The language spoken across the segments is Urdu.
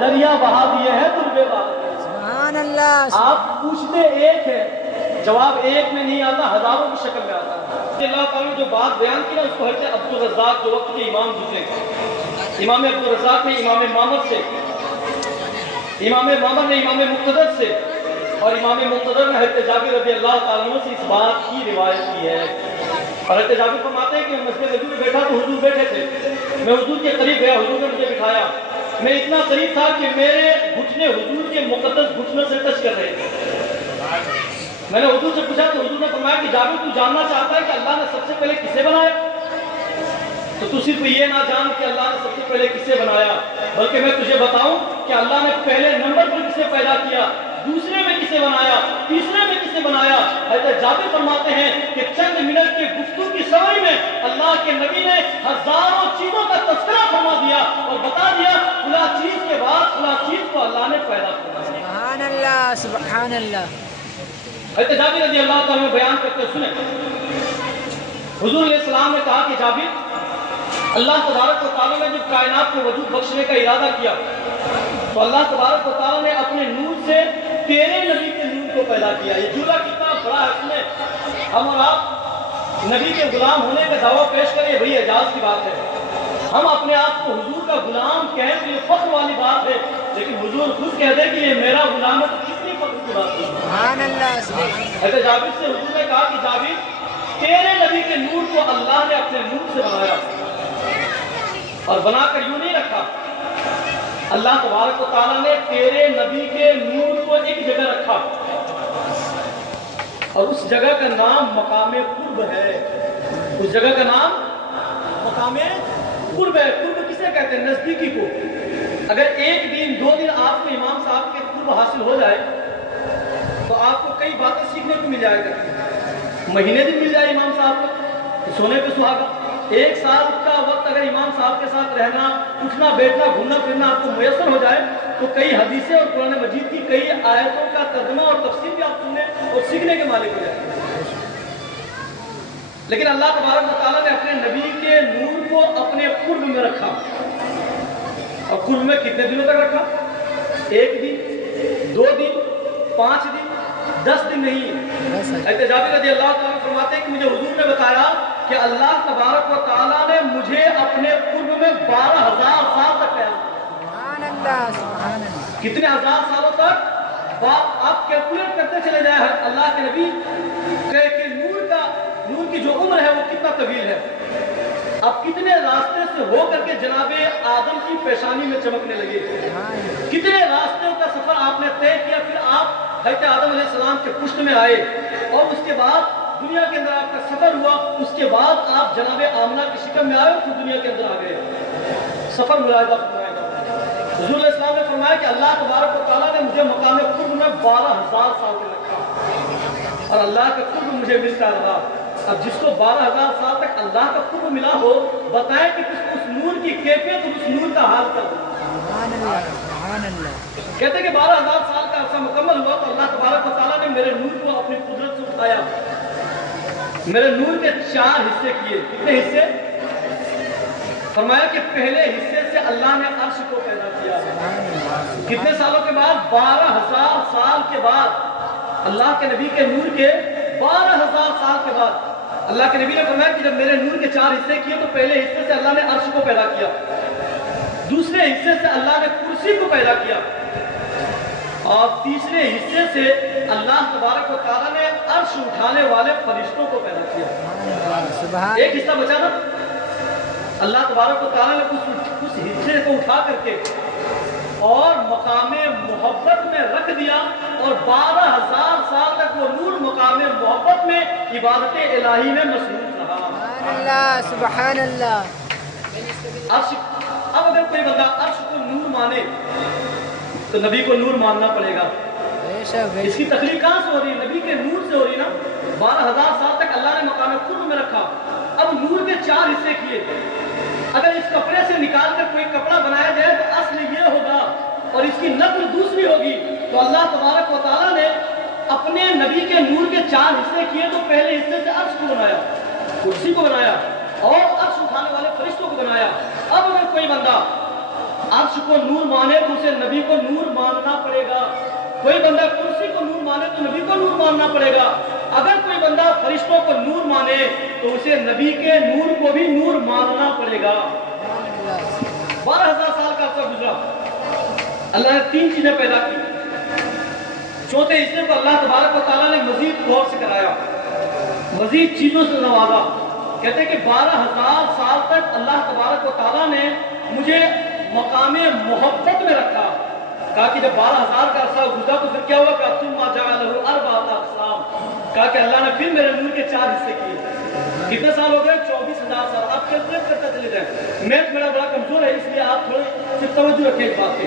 دریا بہا دیے ہیں دربے بہا دیے ہیں۔ سبحان اللہ۔ آپ پوچھتے ایک ہے، جواب ایک میں نہیں آتا، ہزاروں کی شکل میں آتا ہے۔ اللہ تعالیٰ نے جو بات بیان کی نا اس کو حضرت عبدالرزاق جو وقت کے امام گزرے، امام عبدالرزاق نے امام معمر سے، امام معمر نے امام مقتدر سے، اور امام مقتدر نے حضرت جابر رضی اللہ تعالیٰ عنہ سے اس بات کی روایت کی ہے۔ اور حضرت جابر فرماتے ہیں کہ مسجد نبوی میں بیٹھا تو حضور بیٹھے تھے، میں حضور کے قریب گیا، حضور نے مجھے بٹھایا، میں اتنا قریب تھا کہ میرے گھٹنے حضور کے مقدس گھٹنوں سے ٹچ کر رہے تھے۔ میں نے حضور سے پوچھا تو حضور نے فرمایا کہ جابر تو جاننا چاہتا ہے کہ اللہ نے سب سے پہلے کسے بنایا؟ تو تو صرف یہ نہ جان کہ اللہ نے سب سے پہلے کسے بنایا، بلکہ میں تجھے بتاؤں کہ اللہ نے پہلے نمبر پر کسے پیدا کیا، دوسرے میں کسے بنایا، تیسرے میں کسے بنایا۔ حضرت جابر فرماتے ہیں کہ چند منٹ کی گفتگو کی سمجھ میں اللہ کے نبی نے ہزاروں چیزوں کا تذکرہ فرما دیا اور بتا دیا فلاں چیز کے بعد فلاں چیز کو اللہ نے پیدا کیا۔ سبحان اللہ سبحان اللہ۔ حضرت جابر رضی اللہ تعالیٰ بیان کرتے سنیں، حضور علیہ السلام نے کہا کہ جابر، اللہ تبارک و تعالیٰ نے جب کائنات کو وجود بخشنے کا ارادہ کیا تو اللہ تبارک و تعالیٰ نے اپنے نور سے تیرے نبی کے نور کو پیدا کیا۔ یہ جملہ کتنا بڑا ہے، اس میں ہم اور آپ نبی کے غلام ہونے کا دعویٰ پیش کریں، یہ بڑی اعجاز کی بات ہے۔ ہم اپنے آپ کو حضور کا غلام کہیں تو یہ فخر والی بات ہے، لیکن حضور خود کہہ دے کہ یہ میرا غلام ہے تو کتنی فخر کی بات ہے۔ سبحان اللہ سبحان اللہ۔ حضرت جابر سے حضور نے کہا کہ جابر، تیرے نبی کے نور کو اللہ نے اپنے نور سے بنایا، اور بنا کر یوں نہیں رکھا، اللہ تبارک و تعالیٰ نے تیرے نبی کے نور کو ایک جگہ رکھا، اور اس جگہ کا نام مقام قرب ہے۔ اس جگہ کا نام مقام قرب ہے۔ قرب کسے کہتے ہیں؟ نزدیکی کو۔ اگر ایک دن دو دن آپ کو امام صاحب کے قرب حاصل ہو جائے تو آپ کو کئی باتیں سیکھنے کو مل جائے کرتی ہیں۔ مہینے دن مل جائے امام صاحب کو، سونے پہ سہاگا۔ ایک سال کا وقت اگر امام صاحب کے ساتھ رہنا، اٹھنا بیٹھنا گھومنا پھرنا آپ کو میسر ہو جائے تو کئی حدیثیں اور قرآن مجید کی کئی آیتوں کا ترجمہ اور تفسیر بھی آپ سننے اور سیکھنے کے مالک ہو جائے۔ لیکن اللہ تبارک و تعالیٰ نے اپنے نبی کے نور کو اپنے قرب میں رکھا، اور قرب میں کتنے دنوں تک رکھا؟ ایک دن، دو دن، 5 دن، 10 دن نہیں۔ حضرت جابر رضی اللہ تعالیٰ فرماتے ہیں کہ مجھے حضور نے بتایا کہ اللہ تبارک و تعالیٰ نے مجھے اپنے قرب میں 12,000 سال تک قیام کیا۔ سبحان اللہ سبحان اللہ۔ کتنے ہزار سالوں تک؟ آپ کیلکولیٹ کرتے چلے جائیں اللہ کے نبی کہ نور کی جو عمر ہے وہ کتنا طویل ہے۔ اب کتنے راستے سے ہو کر کے جناب آدم کی پیشانی میں چمکنے لگے، کتنے راستوں کا سفر آپ نے طے کیا، پھر آپ حضرت آدم علیہ السلام کے پشت میں آئے، اور اس کے بعد دنیا کے اندر آپ کا سفر ہوا، اس کے بعد آپ جناب آمنہ کی شکم میں آئے اور پھر دنیا کے اندر آ گئے۔ سفر ملاحظہ فرمایا گا۔ حضور علیہ السلام نے فرمایا کہ اللہ تبارک و تعالیٰ نے مجھے مقام قرب میں 12,000 سال تک رکھا، اور اللہ کا قرب مجھے ملتا رہا۔ اب جس کو 12,000 سال تک اللہ کا قرب ملا ہو، بتائیں کہ اس نور کی کیفیت اور اس نور کا حال کیا ہو۔ سبحان اللہ سبحان اللہ۔ کہتے ہیں کہ 12,000 سال کا عرصہ مکمل ہوا تو اللہ تبارک و تعالیٰ نے میرے نور کو اپنی قدرت سے اٹھایا، میرے نور کے 4 حصے کیے۔ کتنے حصے؟ فرمایا کہ پہلے حصے سے اللہ نے عرش کو پیدا کیا۔ کتنے سالوں کے بعد؟ 12,000 سال کے بعد، اللہ کے نبی کے نور کے 12,000 سال کے بعد اللہ کے نبی نے فرمایا کہ جب میرے نور کے 4 حصے کیے تو پہلے حصے سے اللہ نے عرش کو پیدا کیا، دوسرے حصے سے اللہ نے کرسی کو پیدا کیا، اور تیسرے حصے سے اللہ تبارک و تعالیٰ نے عرش اٹھانے والے فرشتوں کو پیدا کیا۔ ایک حصہ بچا نا، اللہ تبارک و تعالیٰ نے اس حصے کو اٹھا کر کے اور مقام محبت میں رکھ دیا، اور 12,000 سال تک وہ نور مقام محبت میں عبادت الہی میں مصروف رہا۔ سبحان اللہ سبحان اللہ۔ عرش، اب اگر کوئی بندہ عرش کو نور مانے تو نبی کو نور ماننا پڑے گا۔ اس کی تخلیق کہاں سے ہو رہی ہے؟ نبی کے نور سے ہو رہی ہے نا۔ 12,000 سال تک اللہ نے مقام قرب میں رکھا، اب نور کے 4 حصے کیے۔ اگر اس کپڑے سے نکال کر کوئی کپڑا بنایا جائے تو اصل یہ ہوگا اور اس کی نقل دوسری ہوگی۔ تو اللہ تبارک و تعالیٰ نے اپنے نبی کے نور کے 4 حصے کیے، تو پہلے حصے سے عرش کو بنایا، کرسی کو بنایا، اور عرش اٹھانے والے فرشتوں کو بنایا۔ اب اگر کوئی بندہ عرش کو نور مانے تو اسے نبی کو نور ماننا پڑے گا. کوئی بندہ کرسی کو نور مانے تو نبی کو نور ماننا پڑے گا. اگر کوئی بندہ فرشتوں کو نور مانے تو اسے نبی کے نور کو بھی نور ماننا پڑے گا. 12,000 سال کا عرصہ گزرا. اللہ نے 3 چیزیں پیدا کی. چوتھے حصے کو اللہ تبارک و تعالیٰ نے مزید غور سے کرایا, مزید چیزوں سے نوازا. کہتے ہیں کہ 12,000 سال تک اللہ تبارک و تعالیٰ نے مجھے مقام محبت میں رکھا. کہا کہ جب 12,000 کا عرصہ گزرا تو پھر کیا ہوا کہ ثم جعلہ اربعۃ اقسام. کہا کہ اللہ نے پھر میرے نور کے 4 حصے کیے. کتنے سال ہو گئے؟ 24,000 سال. آپ کیلکولیٹ کرتے چلے جائیں. میتھ میرا بڑا کمزور ہے, اس لیے آپ تھوڑی صرف توجہ رکھیں اس بات پہ.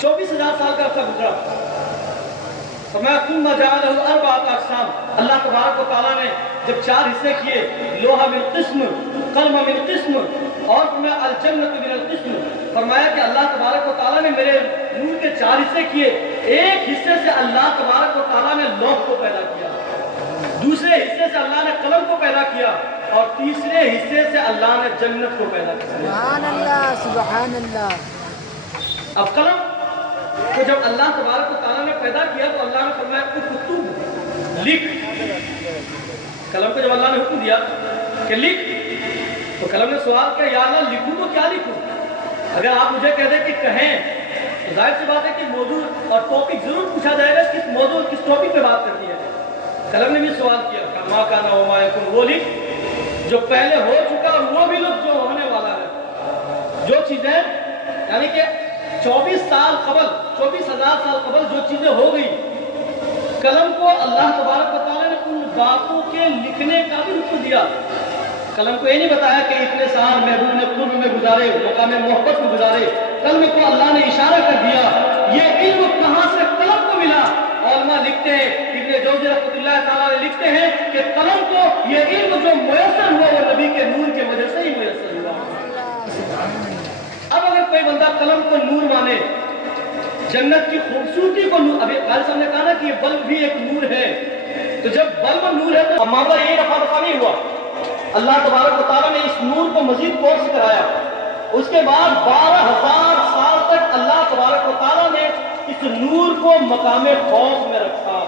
24,000 سال کا عرصہ گزرا. فرمایا ثم جعلہ اربعۃ اقسام. اللہ تبارک و تعالیٰ نے جب 4 حصے کیے, لوح من قسم, قلم من قسم, اور فرمایا الجنت من القسم. فرمایا کہ اللہ تبارک و تعالیٰ نے میرے نور کے 4 حصے کیے. ایک حصے سے اللہ تبارک و تعالیٰ نے لوح کو پیدا کیا, دوسرے حصے سے اللہ نے قلم کو پیدا کیا, اور تیسرے حصے سے اللہ نے جنت کو پیدا کیا. سبحان اللہ, سبحان اللہ. اب قلم تو جب اللہ تبارک و تعالیٰ نے پیدا کیا تو اللہ نے فرمایا اکتب, لکھ. قلم کو جب اللہ نے حکم دیا کہ لکھ, تو قلم نے سوال کیا, یا اللہ لکھوں تو کیا لکھوں؟ اگر آپ مجھے کہہ دیں کہ کہیں تو ظاہر سی بات ہے کہ موضوع اور ٹاپک ضرور پوچھا جائے گا, کس موضوع کس ٹاپک پہ بات کرنی ہے. قلم نے بھی سوال کیا, ما کان وما یکون, وہ لکھ جو پہلے ہو چکا اور وہ بھی لکھ جو ہونے والا ہے. جو چیزیں یعنی کہ 24 سال قبل, 24,000 سال قبل جو چیزیں ہو گئی, قلم کو اللہ تبارک و تعالیٰ نے ان باتوں کے لکھنے کا بھی حکم دیا. قلم کو یہ نہیں بتایا کہ اتنے سال محبوب نے قرب میں گزارے, مقام محبت میں گزارے. قلم کو اللہ نے اشارہ کر دیا. یہ علم کہاں سے قلم کو ملا؟ علماء لکھتے ہیں, ابن جوزی رحمۃ اللہ تعالیٰ لکھتے ہیں کہ قلم کو یہ علم جو میسر ہوا وہ نبی کے نور کے وجہ سے ہی میسر ہوا. اب اگر کوئی بندہ قلم کو نور مانے, جنت کی خوبصورتی کو نور, ابھی قاری صاحب نے کہا نا کہ یہ بلب بھی ایک نور ہے, تو جب بلب نور ہے تو معاملہ یہ رفع دفع نہیں ہوا. اللہ تبارک و تعالیٰ نے اس نور کو مزید کورس کرایا. اس کے بعد 12,000 سال تک اللہ تبارک و تعالیٰ نے اس نور کو مقام خوف میں رکھا.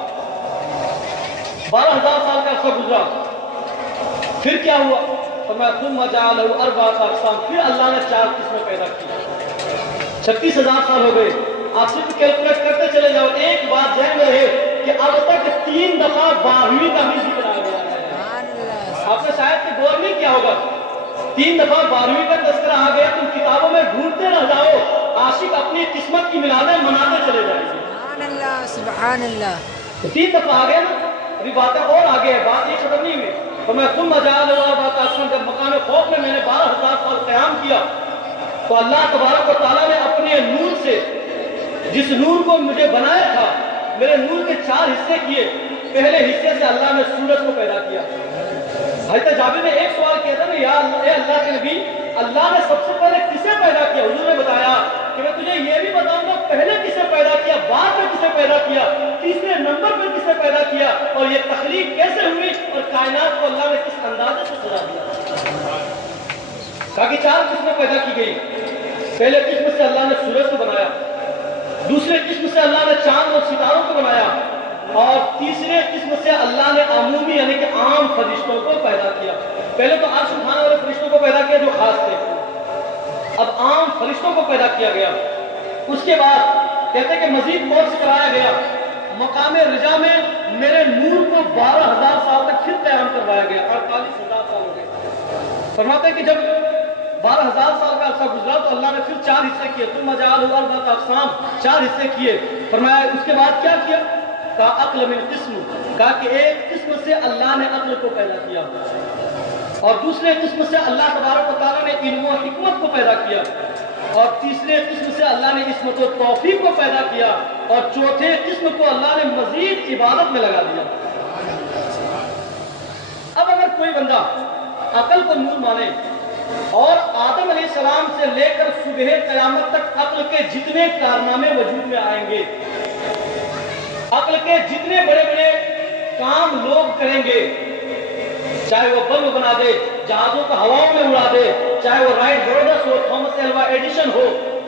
12,000 سال کا عرصہ گزرا. پھر کیا ہوا؟ فرمایا ثم جعلہ اربعۃ اقسام. پھر اللہ نے 4 قسمیں پیدا کی. 36,000 سال ہو گئے. آپ صرف کیلکولیٹ کرتے چلے جاؤ. ایک بات ذہن میں رہے کہ اب تک 3 دفعہ 12ویں کا بھی ذکر آ گیا ہے. آپ نے شاید کہ غور نہیں کیا ہوگا, 3 دفعہ 12ویں کا تذکرہ آ گیا. تم کتابوں میں ڈھونڈتے رہ جاؤ, عاشق اپنی قسمت کی ملادیں مناتے چلے جائیں گے. سبحان اللہ, سبحان اللہ. 3 دفعہ آ گیا نا. ابھی باتیں اور آگے ہے, بات یہ ختم نہیں ہوئی. تو میں ثم جعلہ اربعۃ اقسام, جب مقام خوف میں نے 12,000 سال قیام کیا تو اللہ تبارک و تعالیٰ نے اپنے نور سے, جس نور کو مجھے بنایا تھا, میرے نور کے 4 حصے کیے. پہلے حصے سے اللہ نے سورج کو پیدا کیا. حضرت جابر نے ایک سوال کیا تھا نا, یا اللہ کے نبی, اللہ نے سب سے پہلے کسے پیدا کیا؟ حضور نے بتایا کہ میں تجھے یہ بھی بتاؤں گا پہلے کسے پیدا کیا, بعد میں کسے پیدا کیا, تیسرے نمبر پر کسے پیدا کیا, اور یہ تخلیق کیسے ہوئی, اور کائنات کو اللہ نے کس اندازے سے سجا دیا. کہا کہ 4 قسمیں پیدا کی گئی. پہلے قسم سے اللہ نے سورج کو بنایا, دوسرے قسم سے اللہ نے چاند اور ستاروں کو بنایا, اور تیسرے قسم سے اللہ نے عمومی یعنی کہ عام فرشتوں کو پیدا کیا. پہلے تو عرش اٹھانے والے فرشتوں کو پیدا کیا جو خاص تھے, اب عام فرشتوں کو پیدا کیا گیا. اس کے بعد کہتے ہیں کہ مزید کورس کرایا گیا. مقام رجا میں میرے نور کو 12,000 سال تک پھر قیام کروایا گیا. 48,000 سال ہو گئے. فرماتے ہیں کہ جب 12,000 سال کا عرصہ گزرا تو اللہ نے پھر 4 حصے کیے. ثم جعلہ اربعۃ اقسام, 4 حصے کیے. فرمایا اس کے بعد کیا کیا؟ کہا عقل من قسم, کہا کہ ایک قسم سے اللہ نے عقل کو پیدا کیا, اور دوسرے قسم سے اللہ تبارک و تعالیٰ نے علم و حکمت کو پیدا کیا, اور تیسرے قسم سے اللہ نے عصمت و توفیق کو پیدا کیا, اور چوتھے قسم کو اللہ نے مزید عبادت میں لگا دیا. اب اگر کوئی بندہ عقل کو نور مانے, اور آدم علیہ السلام سے لے کر صبح قیامت تک عقل کے جتنے کارنامے وجود میں آئیں گے, عقل کے جتنے بڑے بڑے کام لوگ کریں گے, چاہے وہ بلب بنا دے, جہازوں کو ہواؤں میں اڑا دے, چاہے وہ رائٹ برڈس ہو, تھامس ایلوا ایڈیشن ہو,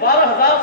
12,000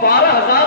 12,000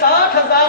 60,000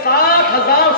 60,000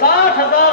60,000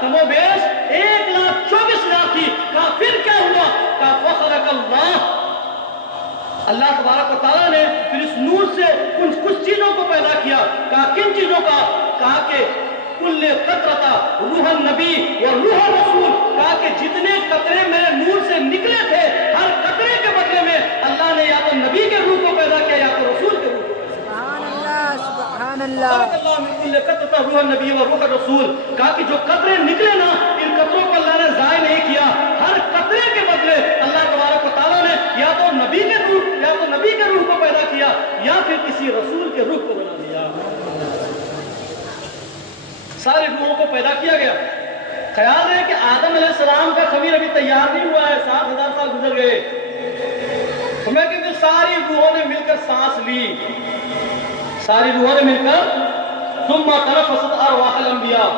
کم و بیش 1,24,00,000 تھی. کہا پھر کیا ہوا؟ کہا فخرق اللہ، اللہ تبارک و تعالیٰ نے پھر اس نور سے کچھ چیزوں کو پیدا کیا. کہا کن چیزوں کا؟ کہا کہ کل قطرہ روح النبی و روح الرسول. کہا کہ جتنے قطرے میرے نور سے نکلے تھے، ہر قطرے کے بدلے میں اللہ نے یا تو نبی کے روح کو پیدا کیا یا تو رسول کے روح کو. سبحان اللہ سبحان اللہ. اللہ من کل قطرہ روح النبی و روح الرسول. کہا کہ جو قطرے نکلے نا، ان قطروں کو اللہ نے ضائع نہیں کیا. ہر قطرے کے بدلے اللہ تبارک و تعالیٰ نے یا تو نبی کے روح کو پیدا کیا یا پھر کسی رسول کے روح کو بنا دیا. ساری روحوں کو پیدا کیا گیا. خیال ہے کہ آدم علیہ السلام کا خمیر ابھی تیار نہیں ہوا ہے، 7,000 سال گزر گئے. تمہیں کہ ساری روحوں نے مل کر سانس لی، ساری روحوں نے مل کر ثم تنفست ارواح الانبیاء.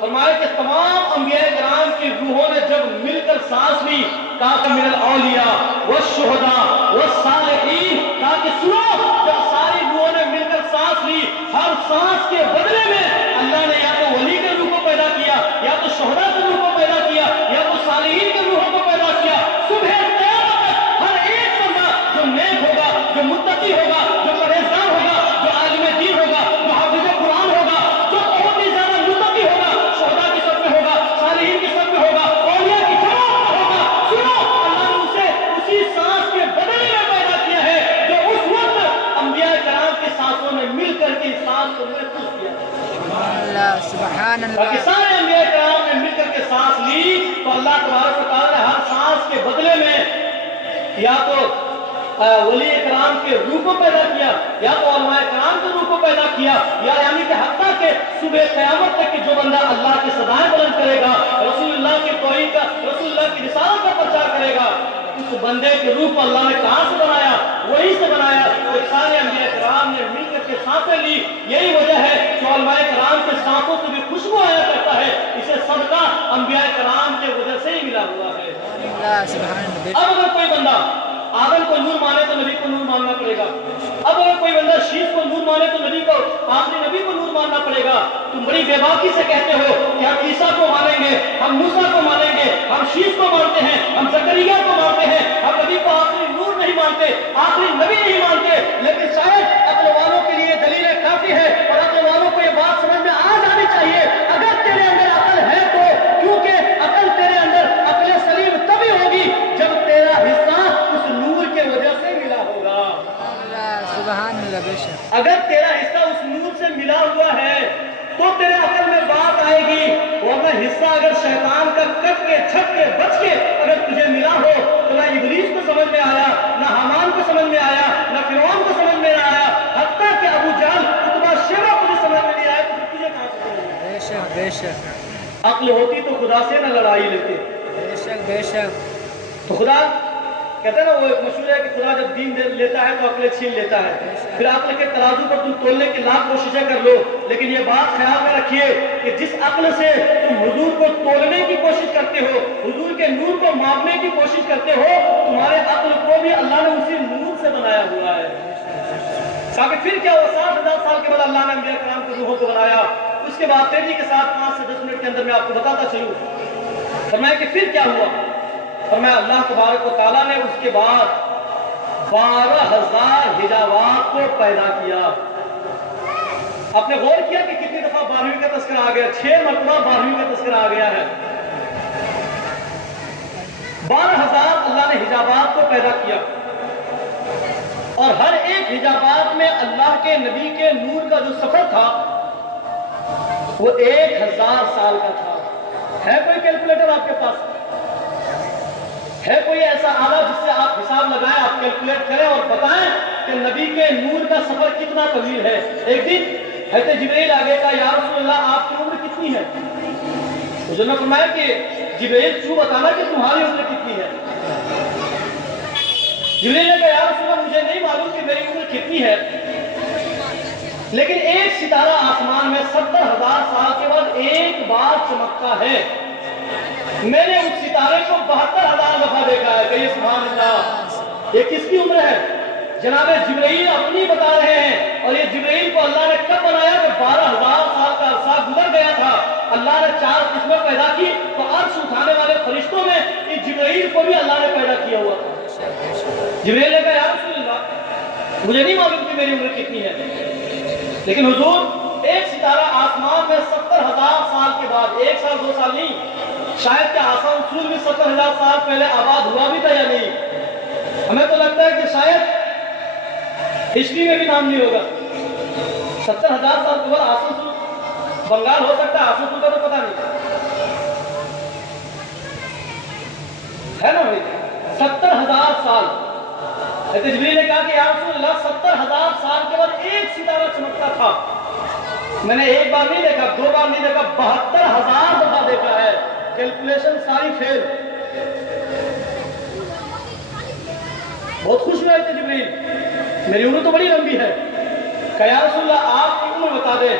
فرمایا کہ تمام انبیاء کرام کی روحوں نے جب مل کر سانس لی، کہا من الاولیاء والشہداء والصالحین. کہا کہ سنو، جب ساری روحوں نے مل کر سانس لی، ہر سانس کے بدلے میں اللہ نے یا تو ولی کے روح کو پیدا کیا، یا تو شہداء کے روح کو پیدا کیا، یا تو صالحین کے روحوں کو پیدا کیا. صبح قیامت تک ہر ایک بندہ جو نیک ہوگا، جو متقی ہوگا، جو پرہیزگار ہوگا، جو عالم دین ہوگا، جو حافظ قرآن ہوگا، جو بہت ہی زیادہ متقی ہوگا، شہداء کی صف میں ہوگا، صالحین کی صف میں ہوگا، اولیاء کی جماعت میں ہوگا. سنو، اللہ نے اسے اسی سانس کے بدلے میں پیدا کیا ہے جو اس وقت انبیاء کرام کی سانسوں نے مل کر کے سانس کو محفوظ کیا. سبحان اللہ سبحان باقی اللہ. سارے انبیاء کرام نے مل کر کے سانس لی تو اللہ تبارک و تعالیٰ نے ہر سانس کے بدلے میں یا تو ولی کرام کے روح کو پیدا کیا یا تو علماء کرام کے روح کو پیدا کیا، یا یعنی کہ حتیٰ کہ صبح قیامت تک کہ جو بندہ اللہ کی صدائیں بلند کرے گا، رسول اللہ کی توحید کا، رسول اللہ کی رسالت کا پرچار کرے گا، اس بندے کے روح کو اللہ نے کہاں سے بنایا؟ وہی سے بنایا. تو سارے انبیاء کرام نے مل کر کے سانسیں لی. یہی وجہ ہے کہ علماء کرام کے سانسوں سے بھی خوشبو آیا کرتا ہے. اسے صدقہ انبیاء کرام کے وجہ سے ہی ملا ہوا ہے. اللہ سبحان اللہ. اب اگر کوئی بندہ آدم کو نور مانے تو نبی کو نور ماننا پڑے گا. اب اگر کوئی بندہ شیش کو نور مانے تو نبی کو، آخری نبی کو نور ماننا پڑے گا. تم بڑی بے باکی سے کہتے ہو کہ ہم عیسیٰ کو مانیں گے، ہم موسیٰ کو مانیں گے، ہم شیش کو مانتے ہیں، ہم زکریا کو مانتے ہیں، ہم نبی کو آخری نور نہیں مانتے، آخری نبی نہیں مانتے. لیکن شاید عقل والوں کے لیے دلیل کافی ہے اور عقل والوں کو یہ بات سمجھ میں آ جانی چاہیے اگر تیرے اندر عقل ہے تو، کیونکہ عقل تیرے اندر عقل سلیم تبھی ہوگی جب تیرا حصہ اس نور کے وجہ سے ملا ہوگا. اللہ سبحان اللہ. بے شک اگر تیرا حصہ اس نور سے ملا ہوا ہے تو تیرے عقل میں بات آئے گی، ورنہ حصہ اگر شیطان کا کٹ کے چھٹ کے بچ کے اگر تجھے ملا ہو تو نہ ابلیس کو سمجھ میں آیا، نہ حامان کو سمجھ میں آیا، نہ فرعون کو سمجھ میں آیا، حتیٰ کہ ابو جہل، عتبہ، شیبہ کو بھی سمجھ میں نہیں آیا تو تجھے کہاں سے سمجھ میں آیا؟ بے شک بے شک. عقل ہوتی تو خدا سے نہ لڑائی لیتے. بے شک بے شک. تو خدا کہتے ہیں نا، وہ ایک مشہور ہے کہ خدا جب دین لیتا ہے تو عقلیں چھین لیتا ہے. پھر عقل کے ترازو پر تم تولنے کی لاکھ کوششیں کر لو، لیکن یہ بات خیال میں رکھیے کہ جس عقل سے تم حضور کو تولنے کی کوشش کرتے ہو، حضور کے نور کو ماپنے کی کوشش کرتے ہو، تمہارے عقل کو بھی اللہ نے اسی نور سے بنایا ہوا ہے. تاکہ پھر کیا ہوا؟ 7,000 سال کے بعد اللہ نے انبیاء کرام کے روحوں کو بنایا. اس کے بعد تیزی کے ساتھ 5 سے 10 منٹ کے اندر میں آپ کو بتاتا چلوں. فرمایا کہ پھر کیا ہوا؟ فرمایا اللہ تبارک و تعالیٰ نے اس کے بعد 12,000 حجابات کو پیدا کیا. آپ نے غور کیا کہ کتنی دفعہ 12ویں کا تذکرہ آ گیا؟ 6 مرتبہ 12ویں کا تذکرہ آ گیا ہے. 12,000 اللہ نے حجابات کو پیدا کیا اور ہر ایک حجابات میں اللہ کے نبی کے نور کا جو سفر تھا وہ 1,000 سال کا تھا. ہے کوئی کیلکولیٹر آپ کے پاس؟ ہے کوئی ایسا آلہ جس سے آپ حساب لگائیں، آپ کیلکولیٹ کریں اور بتائیں کہ نبی کے نور کا سفر کتنا طویل ہے؟ ایک دن حضرت جبرائیل آگے کہا یا رسول اللہ آپ کی عمر کتنی ہے؟ حضور نے فرمایا کہ جبرائیل تو بتانا کہ تمہاری عمر کتنی ہے. جبرائیل نے کہا یا رسول اللہ مجھے نہیں معلوم کہ میری عمر کتنی ہے، لیکن ایک ستارہ آسمان میں 70,000 سال کے بعد ایک بار چمکتا ہے. میں نے اس ستارے کو 72,000 دفعہ دیکھا ہے. کہیے سبحان اللہ. یہ کس کی عمر ہے؟ جناب جبرائیل اپنی بتا رہے ہیں. اور یہ جبرائیل کو اللہ نے کب بنایا کہ 12,000 سال کا عرصہ گزر گیا تھا. اللہ نے 4 قسمیں پیدا کی تو عرش اٹھانے والے فرشتوں میں جبرائیل کو بھی اللہ نے پیدا کیا ہوا تھا۔ جبرائیل نے کہا یا رسول اللہ مجھے نہیں معلوم کہ میری عمر کتنی ہے، لیکن حضور ایک ستارہ آسمان میں 70,000 سال کے بعد، 1 سال 2 سال نہیں، شاید کہ آسمان سور بھی 70,000 سال پہلے آباد ہوا بھی تھا یا نہیں؟ ہمیں تو لگتا ہے کہ شاید ہسٹری میں بھی نام نہیں ہوگا۔ 70,000 سال کے بعد آسمان بنگال ہو سکتا ہے، آسمان کا تو پتہ نہیں ہے نا بھائی۔ 70,000 سال جبریل نے کہا کہ یا رسول اللہ 70,000 سال کے بعد ایک ستارہ چمکتا تھا، میں نے ایک بار نہیں دیکھا، 2 بار نہیں دیکھا، 72,000 دفعہ دیکھا ہے، کیلکولیشن ساری فیل۔ بہت خوش ہوئے تھے جبریل، میری عمر تو بڑی لمبی ہے، کہ یا رسول اللہ آپ کی عمر بتا دیں۔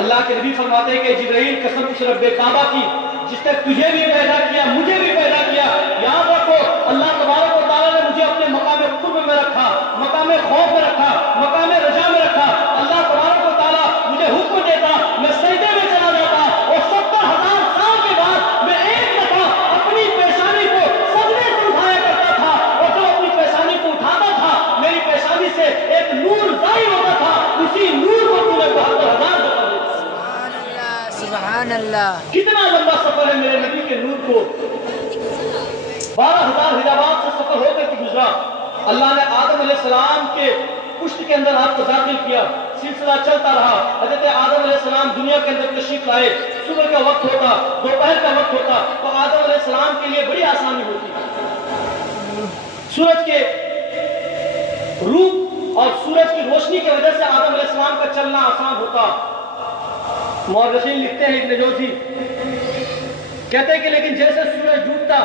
اللہ کے نبی فرماتے ہیں کہ جبرائیل قسم اس رب کعبہ کی جس نے تجھے بھی پیدا کیا مجھے بھی پیدا کیا، یاد رکھو اللہ تبارک و تعالیٰ نے مجھے اپنے مقام قرب میں رکھا، مقام خوف میں رکھا، مقام رجا میں رکھا۔ اللہ تبارک و تعالیٰ مجھے حکم دیتا، میں سجدے میں چلا جاتا، اور 70,000 سال کے بعد میں ایک دفعہ اپنی پیشانی کو سجدے سے اٹھایا کرتا تھا، اور جب اپنی پیشانی کو اٹھاتا تھا میری پیشانی سے ایک نور ظاہر ہوتا تھا، اسی نور کو تو نے 72,000 دفعہ دیکھا۔ سبحان اللہ، کتنا لمبا سفر ہے میرے نبی کے نور کو، 12,000 حجابات سے سفر ہو کر کے گزرا۔ اللہ نے آدم علیہ السلام کے پشت کے اندر ہاتھ کو داخل کیا، سلسلہ چلتا رہا، حضرت آدم علیہ السلام دنیا کے اندر تشریف لائے، صبح کا وقت ہوتا، دوپہر کا وقت ہوتا تو آدم علیہ السلام کے لیے بڑی آسانی ہوتی، سورج کے روپ اور سورج کی روشنی کی وجہ سے آدم علیہ السلام کا چلنا آسان ہوتا۔ مورخین لکھتے ہیں ابن جوزی کہتے ہیں کہ لیکن جیسے سورج ڈوبتا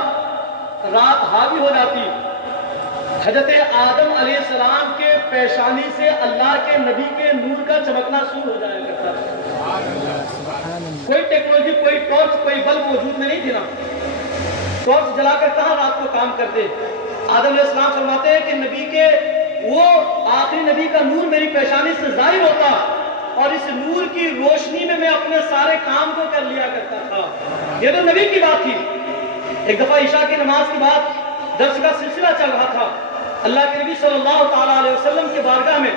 رات حاوی ہو جاتی، حضرت آدم علیہ السلام کے پیشانی سے اللہ کے نبی کے نور کا چمکنا شروع ہو جایا کرتا تھا۔ کوئی ٹیکنالوجی، کوئی ٹارچ، کوئی بلب موجود میں نہیں تھی نا، ٹارچ جلا کر کہاں رات کو کام کرتے۔ آدم علیہ السلام فرماتے ہیں کہ نبی کے وہ آخری نبی کا نور میری پیشانی سے ظاہر ہوتا، اور اس نور کی روشنی میں اپنے سارے کام کو کر لیا کرتا تھا۔ یہ تو نبی کی بات تھی۔ ایک دفعہ عشاء کی نماز کے بعد درس کا سلسلہ چل رہا تھا، اللہ کے نبی صلی اللہ تعالیٰ علیہ وسلم کے بارگاہ میں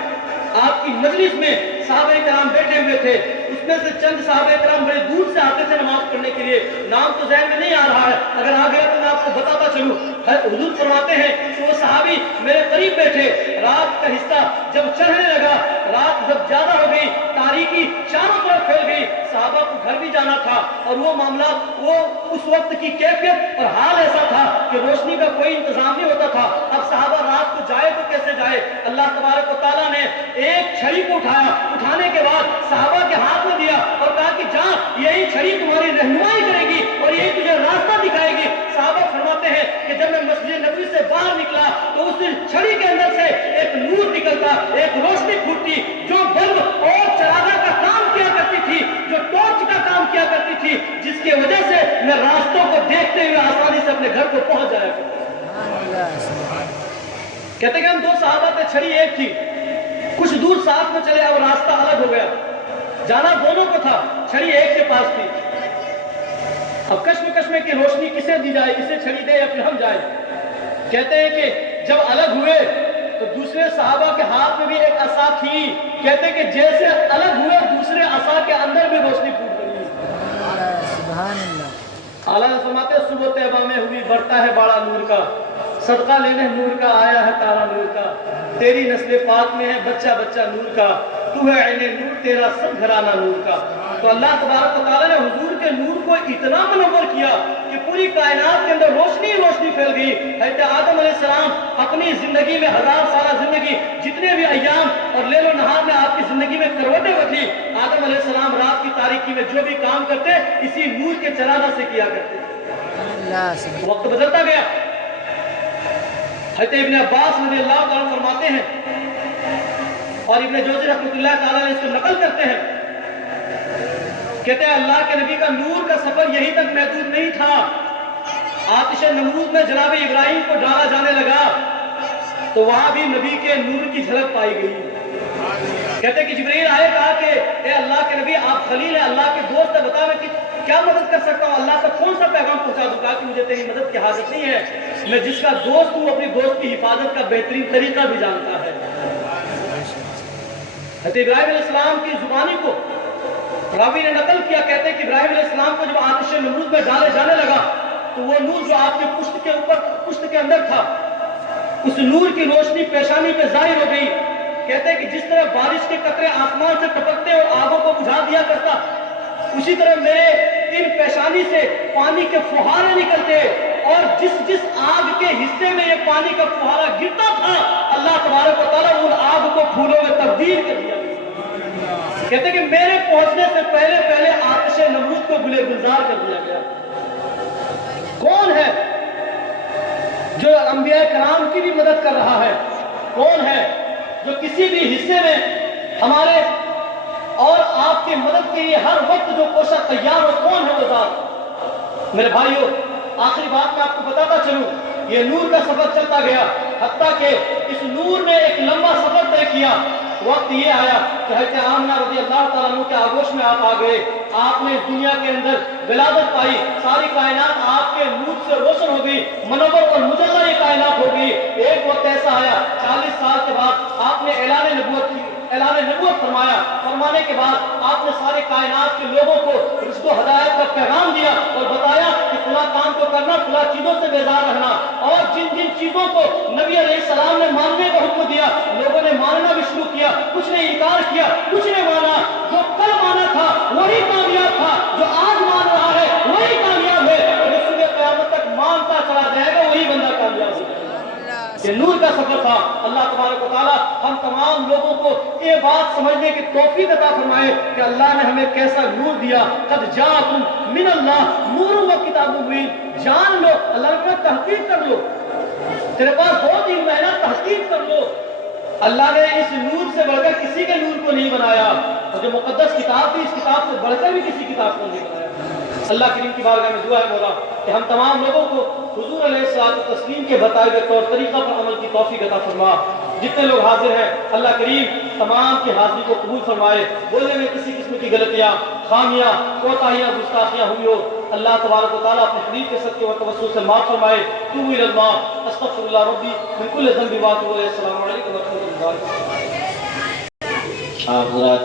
آپ کی مجلس میں صحابہ کرام بیٹھے ہوئے تھے، اس میں سے چند صحابہ کرام بڑے دور سے آتے تھے نماز پڑھنے کے لیے، نام تو ذہن میں نہیں آ رہا ہے، اگر آ گیا تو میں آپ کو بتاتا چلوں۔ حضور فرماتے ہیں کہ وہ صحابی میرے قریب بیٹھے، رات کا حصہ جب چڑھنے لگا، رات جب زیادہ ہو گئی، تاریکی چاروں طرف پھیل گئی، صحابہ کو گھر بھی جانا تھا، اور وہ معاملات، وہ اس وقت کی کیفیت اور حال ایسا تھا کہ روشنی کا کوئی انتظام نہیں ہوتا تھا۔ اب صحابہ رات کو جائے تو کیسے جائے؟ اللہ تبارک و تعالیٰ نے ایک چھڑی کو اٹھایا، اٹھانے کے بعد صحابہ کے ہاتھ میں دیا اور کہا کہ جا، یہی چھڑی تمہاری رہنمائی کرے گی اور یہی تجھے راستہ دکھائے گی۔ صحابہ فرماتے ہیں کہ جب میں مسجد نبوی سے باہر نکلا تو اس چھڑی کے اندر سے ایک نور نکلتا، ایک روشنی پھوٹتی جو بلب اور چراغاں کا کام کیا کرتی تھی، جو ٹارچ کا کام کیا کرتی تھی، جس کی وجہ سے میں راستوں کو دیکھتے ہوئے آسانی سے اپنے گھر کو پہنچ جایا کرتا۔ کہتے کہ ہم 2 صحابہ تھے، چھڑی ایک تھی، کچھ دور ساتھ میں چلے، اب راستہ الگ ہو گیا، جانا دونوں کو تھا، چھڑی ایک کے پاس تھی۔ اب کشمے کی روشنی کسے دی جائے، اسے چھڑی دے یا پھر ہم جائیں؟ کہتے ہیں کہ جب الگ ہوئے تو دوسرے صحابہ کے ہاتھ میں بھی ایک عصا تھی، کہتے ہیں کہ جیسے الگ ہوئے دوسرے عصا کے اندر بھی روشنی پھوٹ گئی۔ سبحان اللہ، اعلیٰ فرماتے ہیں صبح طیبہ میں ہوئی بڑھتا ہے باڑا نور کا، صدقہ لینے نور کا آیا ہے تارا نور کا، تیری نسل پاک میں ہے بچہ بچہ نور کا، تو ہے عین نور تیرا سب گھرانہ نور کا۔ تو اللہ تبارک و تعالیٰ نے حضور کے نور کو اتنا منور کیا کہ پوری کائنات کے اندر روشنی روشنی پھیل گئی۔ حضرت آدم علیہ السلام اپنی زندگی میں 1000 سالہ زندگی، جتنے بھی ایام اور لیل و نہار میں آپ کی زندگی میں کروٹیں بدلی، آدم علیہ السلام رات کی تاریکی میں جو بھی کام کرتے اسی نور کے چراغاں سے کیا کرتے۔ وقت بدلتا گیا۔ حضرت ابن عباس رضی اللہ تعالیٰ فرماتے ہیں اور ابن جوزی رحمۃ اللہ تعالیٰ نے اس کو نقل کرتے ہیں، کہتے ہیں اللہ کے نبی کا نور کا سفر یہی تک محدود نہیں تھا، آتش نمرود میں جناب ابراہیم کو ڈالا جانے لگا تو وہاں بھی نبی کے نور کی جھلک پائی گئی۔ کہتے ہیں کہ جبرائیل آئے، کہا کہ اے اللہ کے نبی آپ خلیل ہیں، اللہ کے دوست ہیں، بتا میں کیا مدد کر سکتا ہوں؟ اللہ تک کون سا پیغام پہنچا دوں گا کہ مجھے تیری مدد کی حاجت نہیں ہے؟ میں جس کا دوست ہوں اپنی دوست کی حفاظت کا بہترین طریقہ بھی جانتا ہے۔ حضرت ابراہیم علیہ السلام کی زبانی کو راوی نے نقل کیا، کہتے ہیں کہ ابراہیم علیہ السلام کو جب آتش نمرود میں ڈالے جانے لگا تو وہ نور جو آپ کے پشت کے اندر تھا، اس نور کی روشنی پیشانی پہ ظاہر ہو گئی۔ کہتے ہیں کہ جس طرح بارش کے قطرے آسمان سے ٹپکتے اور آگوں کو بجھا دیا کرتا، اسی طرح میرے ان پیشانی سے پانی کے فوہارے نکلتے، اور جس آگ کے حصے میں یہ پانی کا فوہارا گرتا تھا اللہ تبارک و تعالیٰ ان آگ کو پھولوں میں تبدیل کر دیا۔ کہتے ہیں کہ میرے پہنچنے سے پہلے آتش نمرود کو گلے گلزار کر دیا گیا۔ کون ہے جو انبیاء کرام کی بھی مدد کر رہا ہے؟ کون ہے جو کسی بھی حصے میں ہمارے اور آپ کی مدد کے لیے ہر وقت جو کوشاں تیار ہو؟ کون ہے وہ ذات؟ میرے بھائیوں، آخری بات میں آپ کو بتاتا چلوں، یہ نور کا سفر چلتا گیا، حتیٰ کہ اس نور نے ایک لمبا سفر طے کیا۔ وقت یہ آیا کہ حضرت آمنہ رضی اللہ تعالیٰ عنہ کے آغوش میں آپ آ گئے، آپ نے اس دنیا کے اندر ولادت پائی، ساری کائنات آپ کے نور سے روشن ہو گئی، منور اور مجلہ یہ کائنات ہو گئی۔ ایک وقت ایسا آیا 40 سال کے بعد آپ نے اعلان نبوت فرمایا، فرمانے کے بعد آپ نے سارے کائنات کے لوگوں کو رشد و ہدایت کا پیغام دیا اور بتایا کہ فلاں کام کو کرنا، فلاں چیزوں سے بیزار رہنا، اور جن چیزوں کو نبی علیہ السلام نے ماننے کا حکم دیا لوگوں نے ماننا بھی شروع کیا، کچھ نے انکار کیا، کچھ نے مانا۔ جو کل مانا تھا وہی کامیاب تھا، جو آج مان رہا ہے وہی کامیاب ہے، جو صبح قیامت تک مانتا چلا جائے گا وہی بندہ کامیاب ہے۔ یہ نور کا سفر تھا۔ اللہ تبارک و تعالیٰ ہم تمام لوگوں کو یہ بات سمجھنے کی توفیق عطا فرمائے کہ اللہ نے ہمیں کیسا نور دیا۔ قد جاءکم من اللہ نور و کتاب مبین۔ جان لو، اللہ نے کہا تحقیق کر لو، تیرے پاس بہت علم ہے نا، تحقیق کر لو۔ اللہ نے اس نور سے بڑھ کر کسی کے نور کو نہیں بنایا، اور جو مقدس کتاب تھی اس کتاب سے بڑھ کر بھی کسی کتاب کو نہیں بنایا۔ اللہ کریم کی بارگاہ میں دعا ہے مولا کہ ہم تمام لوگوں کو حضور علیہ الصلوۃ والتسلیم کے بتائے ہوئے طور طریقہ پر عمل کی توفیق عطا فرما۔ جتنے لوگ حاضر ہیں اللہ کریم تمام کی حاضری کو قبول فرمائے۔ بولنے میں کسی قسم کی غلطیاں، خامیاں، کوتاہیاں، گستاخیاں ہوئی ہو اللہ تبارک و تعالیٰ اپنے حبیب کے صدقے و توسل سے معاف فرمائے۔ توبوا الی اللہ استغفر اللہ ربی من کل ذنب واتوب الیہ۔ السلام علیکم و رحمۃ اللہ۔